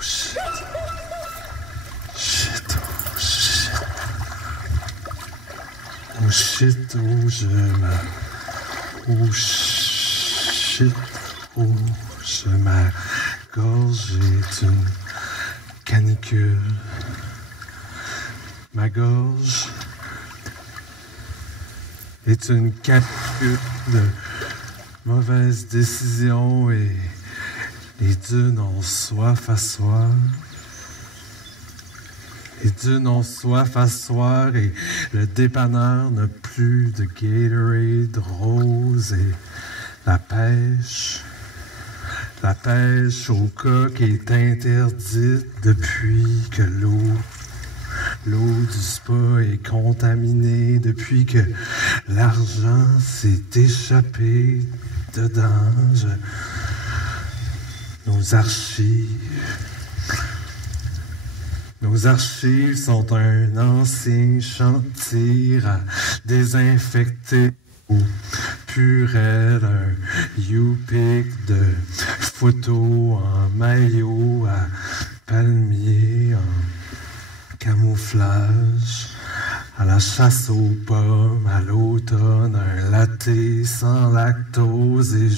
Shit. Shit, oh shit. Oh shit, oh je me... Oh shit, oh je ma gorge est une canicule. Ma gorge est une canicule de mauvaises décisions et les dunes ont soif à soir. Les dunes ont soif à soir et le dépanneur n'a plus de Gatorade rose et la pêche au coq est interdite depuis que l'eau du spa est contaminée, depuis que l'argent s'est échappé dedans. Nos archives sont un ancien chantier à désinfecter au purel, un YouPic de photos en maillot à palmier, en camouflage, à la chasse aux pommes, à l'automne, un latte sans lactose et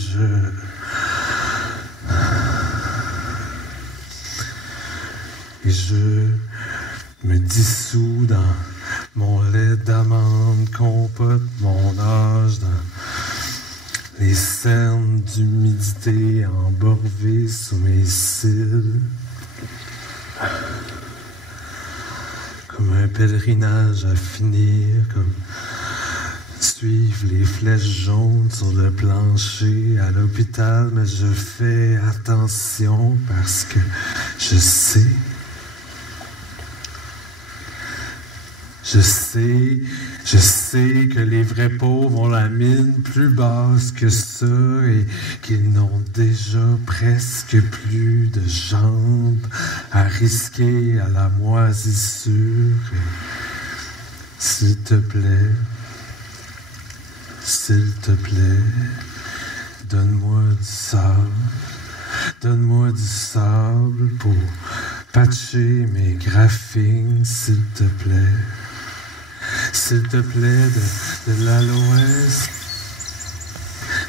je me dissous dans mon lait d'amande, compote mon âge dans les cernes d'humidité emborvées sous mes cils. Comme un pèlerinage à finir, comme suivre les flèches jaunes sur le plancher à l'hôpital, mais je fais attention parce que je sais que les vrais pauvres ont la mine plus basse que ça et qu'ils n'ont déjà presque plus de jambes à risquer à la moisissure. Et s'il te plaît, donne-moi du sable pour patcher mes graphines, s'il te plaît. S'il te plaît, de l'aloès,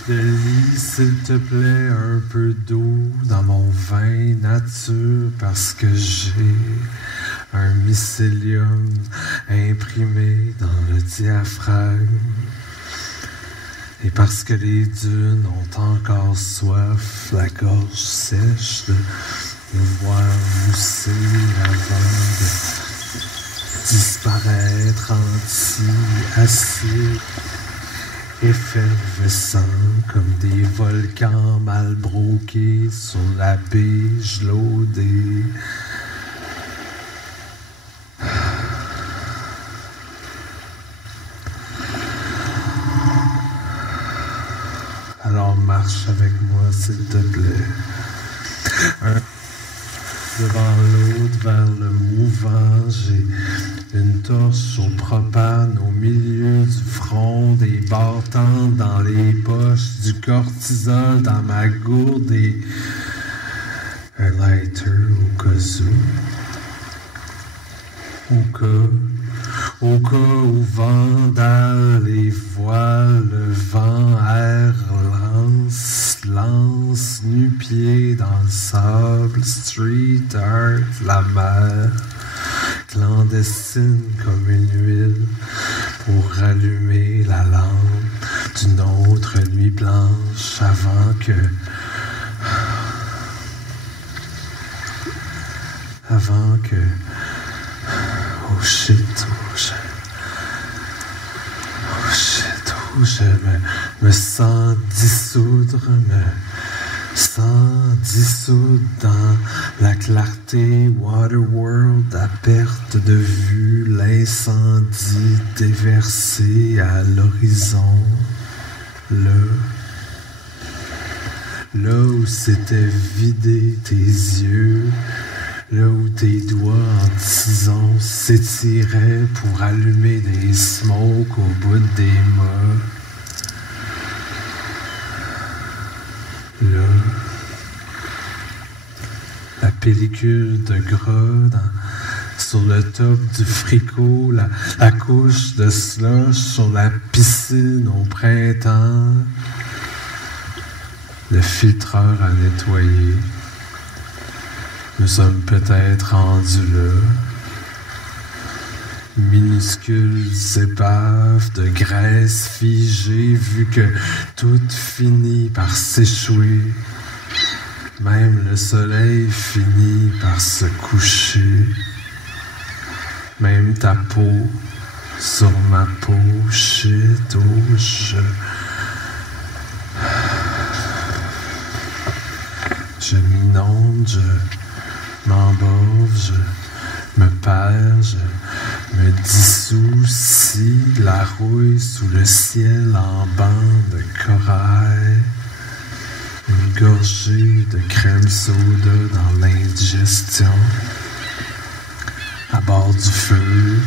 de lit, s'il te plaît, un peu d'eau dans mon vin nature parce que j'ai un mycélium imprimé dans le diaphragme. Et parce que les dunes ont encore soif, la gorge sèche de me voir mousser avant de disparaître anti-acide, effervescent comme des volcans mal broqués sur la baie gelodée. Alors marche avec moi, s'il te plaît. Un devant l'autre, vers le mouvant, j'ai une torche au propane au milieu du front, des bâtons dans les poches, du cortisol dans ma gourde et un lighter au cas où. Au cas où Vandale et voile, le vent air lance nu-pied dans le sable, street art, la mer, clandestine comme une huile, pour rallumer la lampe d'une autre nuit blanche avant que oh shit, je me sens dissoudre dans la clarté Waterworld à perte de vue, l'incendie déversé à l'horizon, là où s'étaient vidés tes yeux, là où tes doigts en tison s'étiraient pour allumer des smokes au bout des mâts. Là pellicule de gras sur le top du fricot, la couche de slush sur la piscine au printemps, le filtreur à nettoyer. Nous sommes peut-être rendus là. Minuscules épaves de graisse figée, vu que tout finit par s'échouer. Même le soleil finit par se coucher. Même ta peau sur ma peau, shit, oh, je m'inonde, je m'embauve, je me perds, je me dissous, si la rouille sous le ciel en bande de corail. Une gorgée de crème soda dans l'indigestion. À bord du feu,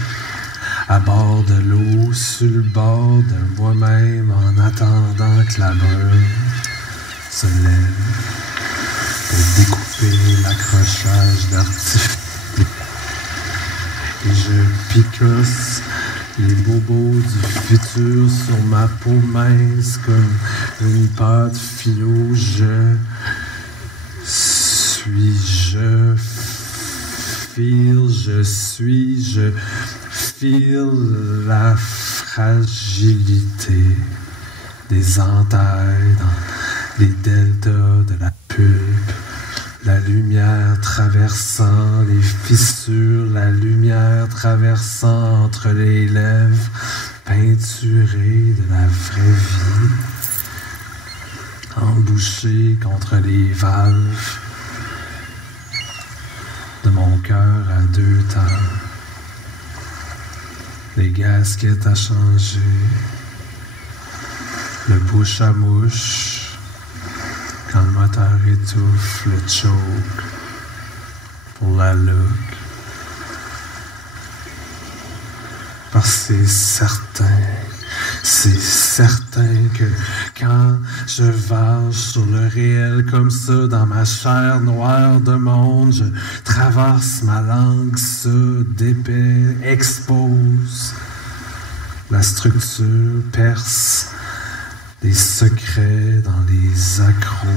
à bord de l'eau, sur le bord de moi-même en attendant que la brune se lève pour découper l'accrochage d'artifice. Et je picosse les bobos du futur sur ma peau mince comme une pâte philo. Je feel la fragilité des entailles dans les deltas de la pulpe. La lumière traversant les fissures, la lumière traversant entre les lèvres, peinturée de la vraie vie, embouchée contre les valves de mon cœur à deux temps. Les gaskets à changer, le bouche à mouche, quand le moteur étouffe, le choke pour la look. Parce que c'est certain que quand je vage sur le réel comme ça, dans ma chair noire de monde, je traverse ma langue, ça, d'épais, expose la structure, perce des secrets dans les accros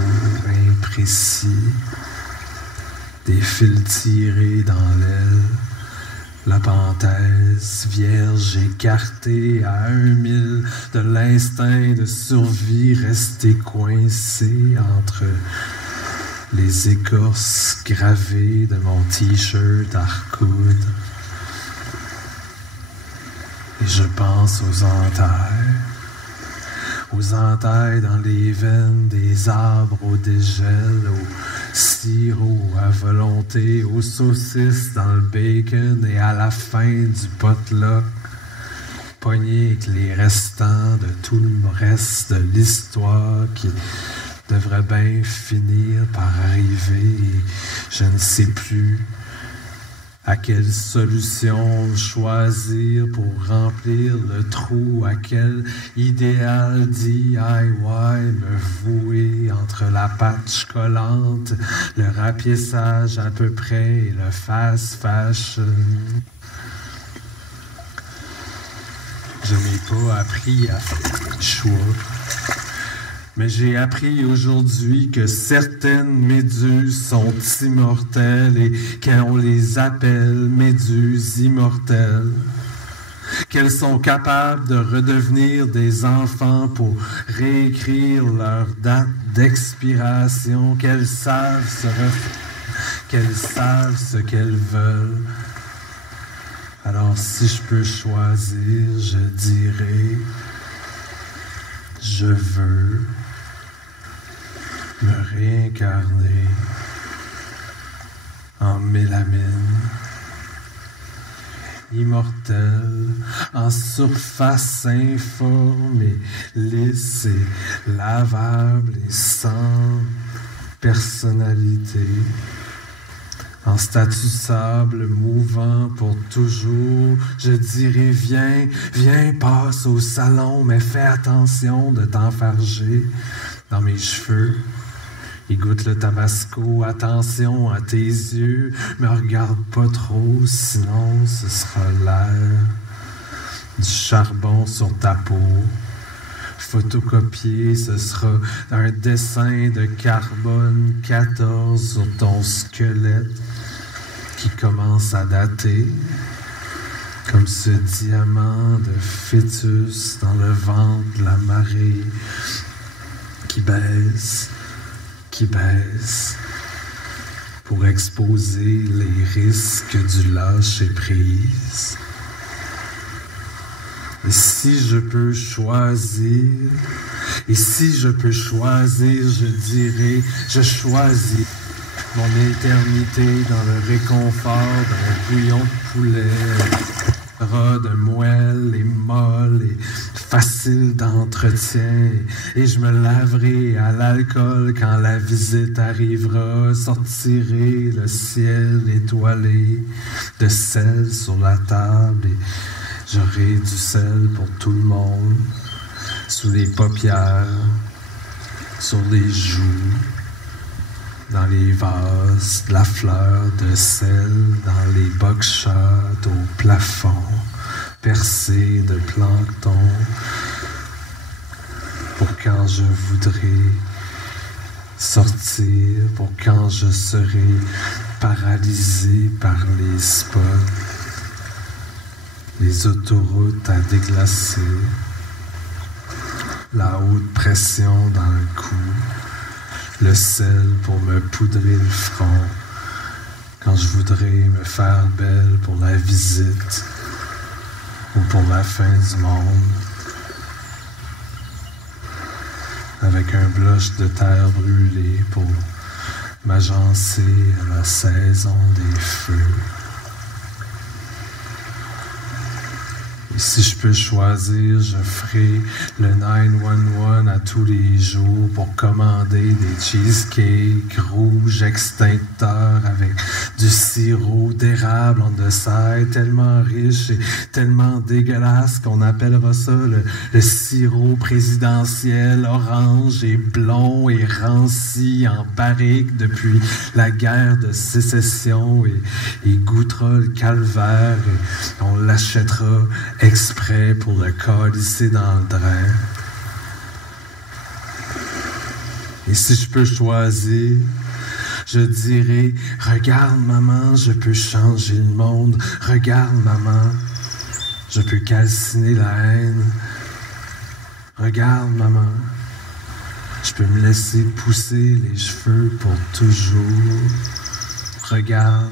imprécis, des fils tirés dans l'aile, la panthèse vierge écartée à 1 000 de l'instinct de survie resté coincé entre les écorces gravées de mon t-shirt à recoudre. Et je pense aux entailles dans les veines des arbres au dégel, au sirop à volonté, aux saucisses dans le bacon et à la fin du potluck, pogné avec les restants de tout le reste de l'histoire qui devrait bien finir par arriver. Et je ne sais plus à quelle solution choisir pour remplir le trou, à quel idéal DIY me vouer entre la patch collante, le rapiessage à peu près et le fast fashion. Je n'ai pas appris à faire le choix. Mais j'ai appris aujourd'hui que certaines méduses sont immortelles et qu'on les appelle méduses immortelles. Qu'elles sont capables de redevenir des enfants pour réécrire leur date d'expiration, qu'elles savent ce qu'elles veulent. Alors si je peux choisir, je dirais, je veux me réincarner en mélamine, immortelle, en surface informe et lisse et lavable et sans personnalité, en statue de sable mouvant pour toujours. Je dirais viens, passe au salon, mais fais attention de t'enfarger dans mes cheveux. Il goûte le tabasco, attention à tes yeux, me regarde pas trop, sinon ce sera l'air du charbon sur ta peau. Photocopié, ce sera un dessin de carbone 14 sur ton squelette qui commence à dater, comme ce diamant de fœtus dans le ventre de la marée qui baisse, pour exposer les risques du lâcher-prise. Et si je peux choisir, je dirais, je choisis mon éternité dans le réconfort d'un bouillon de poulet, de moelle et molle et facile d'entretien. Et je me laverai à l'alcool quand la visite arrivera, sortirai le ciel étoilé de sel sur la table et j'aurai du sel pour tout le monde, sous les paupières, sur les joues, dans les vases, de la fleur de sel, dans les buckshots au plafond, percés de plancton, pour quand je voudrais sortir, pour quand je serai paralysé par les spots, les autoroutes à déglacer, la haute pression dans le cou, le sel pour me poudrer le front quand je voudrais me faire belle pour la visite ou pour la fin du monde, avec un blush de terre brûlée pour m'agencer à la saison des feux. Et si je peux choisir, je ferai le 911 à tous les jours pour commander des cheesecakes rouges extincteurs avec du sirop d'érable on the side, tellement riche et tellement dégueulasse qu'on appellera ça le sirop présidentiel orange et blond et ranci en barrique depuis la guerre de sécession et goûtera le calvaire et on l'achètera exprès pour le calisser dans le drain. Et si je peux choisir, je dirais, regarde maman, je peux changer le monde. Regarde maman, je peux calciner la haine. Regarde maman, je peux me laisser pousser les cheveux pour toujours. Regarde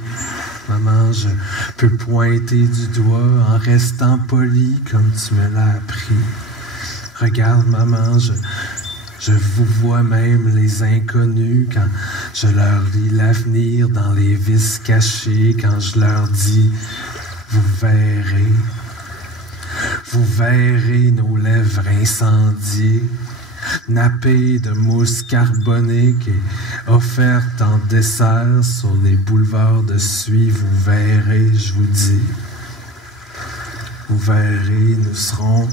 maman, je peux pointer du doigt en restant poli comme tu me l'as appris. Regarde, maman, je vous vois même les inconnus quand je leur lis l'avenir dans les vices cachés, quand je leur dis « Vous verrez nos lèvres incendiées ». Nappée de mousse carbonique et offerte en dessert sur les boulevards de Suie, vous verrez, je vous dis. Vous verrez, nous serons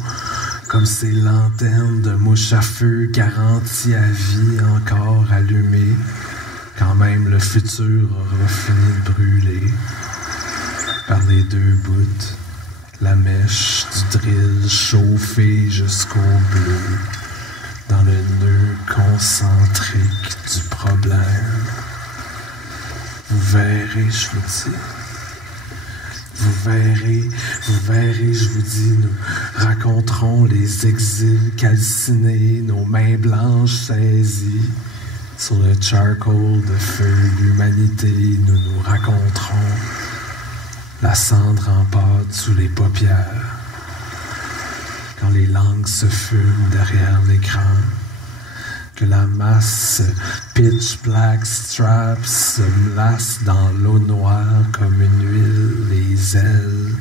comme ces lanternes de mouches à feu garanties à vie encore allumées, quand même le futur aura fini de brûler. Par les deux bouts, la mèche du drill chauffée jusqu'au bleu, dans le nœud concentrique du problème. Vous verrez, je vous dis. Vous verrez, je vous dis, nous raconterons les exils calcinés, nos mains blanches saisies. Sur le charcoal de feu de l'humanité, nous nous raconterons la cendre en pâte sous les paupières. Quand les langues se fument derrière l'écran, que la masse pitch black straps se lasse dans l'eau noire comme une huile, les ailes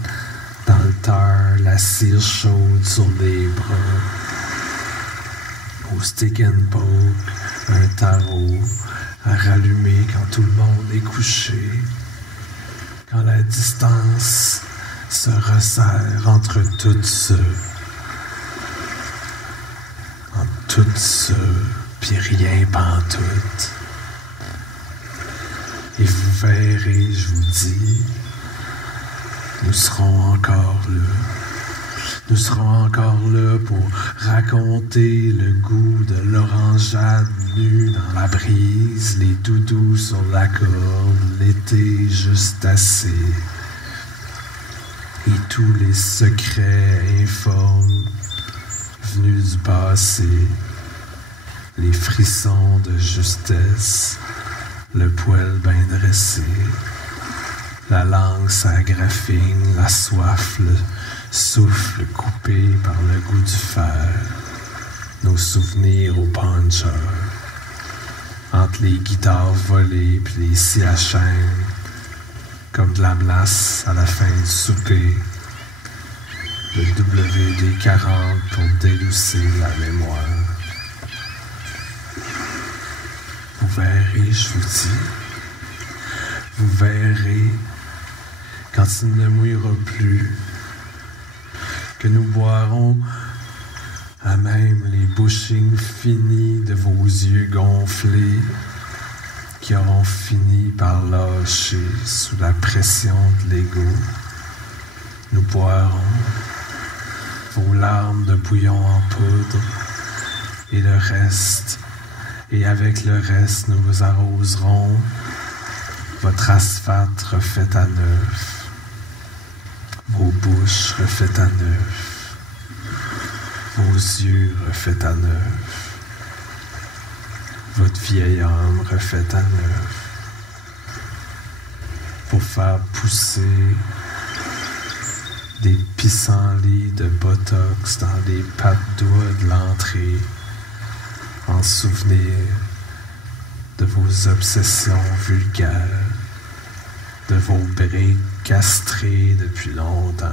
dans le tar, la cire chaude sur les bras. Au stick and poke, un tarot à rallumer quand tout le monde est couché, quand la distance se resserre entre toutes ceux. Tout ça, puis rien pantoute. Et vous verrez, je vous dis, nous serons encore là. Nous serons encore là pour raconter le goût de l'orangeade nue dans la brise, les doudous sur la corde, l'été juste assez. Et tous les secrets informes venus du passé, les frissons de justesse, le poil bien dressé, la langue s'agraffigne, la soif, le souffle coupé par le goût du fer, nos souvenirs au puncher, entre les guitares volées puis les scies à chaîne, comme de la glace à la fin du souper, le WD-40 pour délousser la mémoire. Vous verrez, je vous dis, vous verrez, quand il ne mouillera plus, que nous boirons à même les bouchings finis de vos yeux gonflés, qui auront fini par lâcher sous la pression de l'ego. Nous boirons vos larmes de bouillon en poudre et le reste, et avec le reste nous vous arroserons votre asphalte refait à neuf, vos bouches refaites à neuf, vos yeux refaits à neuf, votre vieil âme refaite à neuf, pour faire pousser des pissenlits de botox dans les pattes doigts de l'entrée, en souvenir de vos obsessions vulgaires, de vos briques castrées depuis longtemps.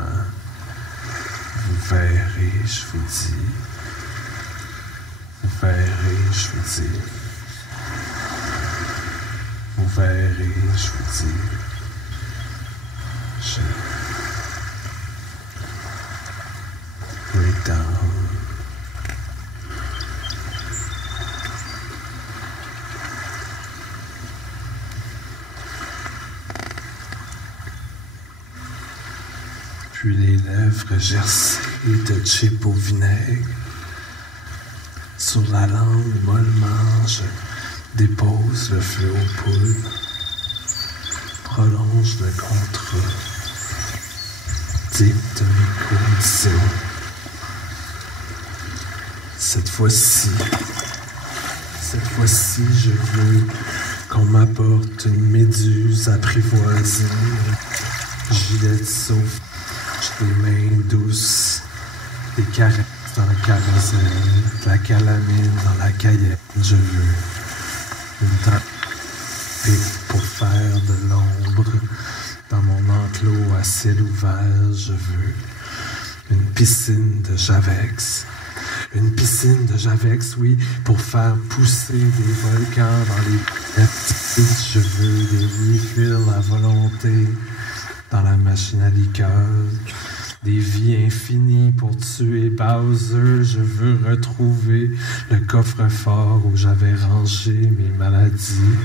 Vous verrez, je vous dis. Vous verrez, je vous dis. Vous verrez, je vous dis. Breakdown. Puis les lèvres gercées de chip au vinaigre. Sur la langue mollement, je dépose le feu aux poudres, prolonge le contrat, dicte mes conditions. Cette fois-ci, je veux qu'on m'apporte une méduse apprivoisée, gilet de sauve, des mains douces, des caresses dans le carrousel, de la calamine dans la Cayenne. Je veux une tente pour faire de l'ombre dans mon enclos à ciel ouvert. Je veux une piscine de Javex. Une piscine de Javex, oui, pour faire pousser des volcans dans les petites. Je veux des refills à volonté dans la machine à liqueur. Des vies infinies pour tuer Bowser. Je veux retrouver le coffre-fort où j'avais rangé mes maladies.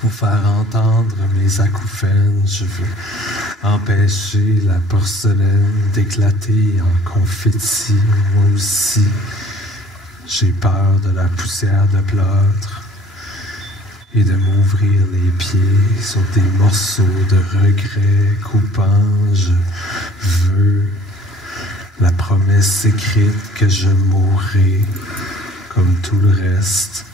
Pour faire entendre mes acouphènes, je veux empêcher la porcelaine d'éclater en confetti. Moi aussi, j'ai peur de la poussière de plâtre et de m'ouvrir les pieds sur des morceaux de regret coupants. Je veux la promesse écrite que je mourrai comme tout le reste,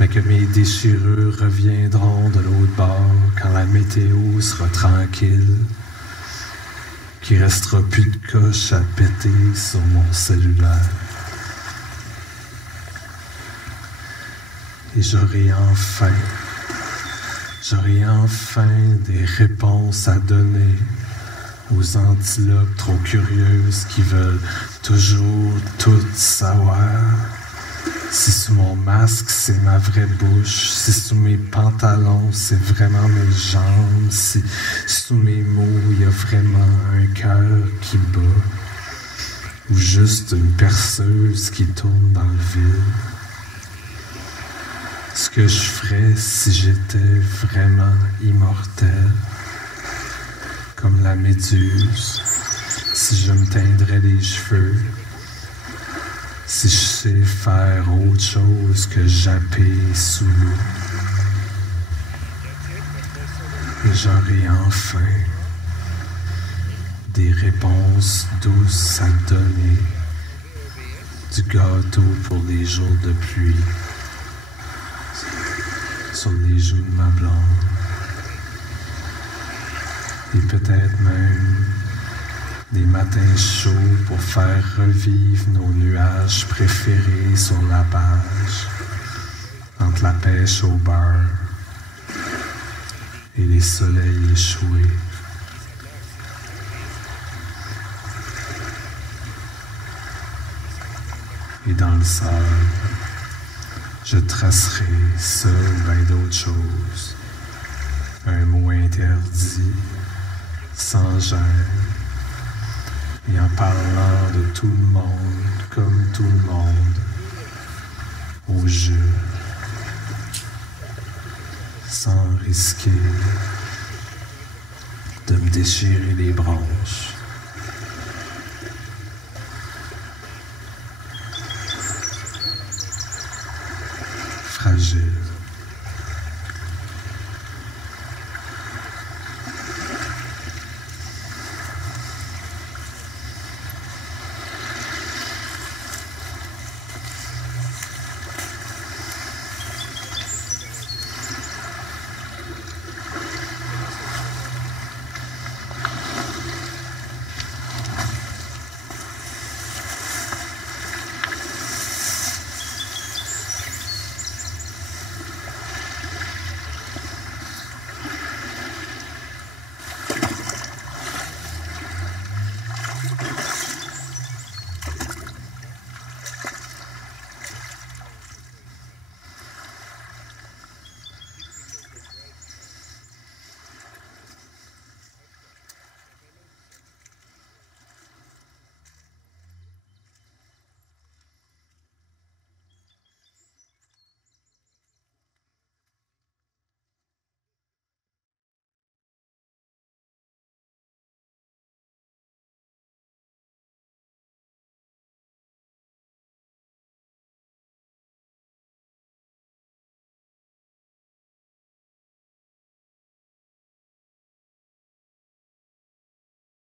mais que mes déchirures reviendront de l'autre bord quand la météo sera tranquille, qu'il restera plus de coche à péter sur mon cellulaire. Et j'aurai enfin des réponses à donner aux antilopes trop curieuses qui veulent toujours tout savoir. Si sous mon masque, c'est ma vraie bouche. Si sous mes pantalons, c'est vraiment mes jambes. Si sous mes mots, il y a vraiment un cœur qui bat. Ou juste une perceuse qui tourne dans le vide. ce que je ferais si j'étais vraiment immortel, comme la méduse, si je me teindrais les cheveux, si je sais faire autre chose que japper sous l'eau. Et j'aurai enfin des réponses douces à donner, du gâteau pour les jours de pluie sur les joues de ma blonde, et peut-être même des matins chauds pour faire revivre nos nuages préférés sur la page, entre la pêche au beurre et les soleils échoués. Et dans le sable, je tracerai seul bien d'autres choses, un mot interdit, sans gêne, et en parlant de tout le monde comme tout le monde, au jeu, sans risquer de me déchirer les branches. Fragile.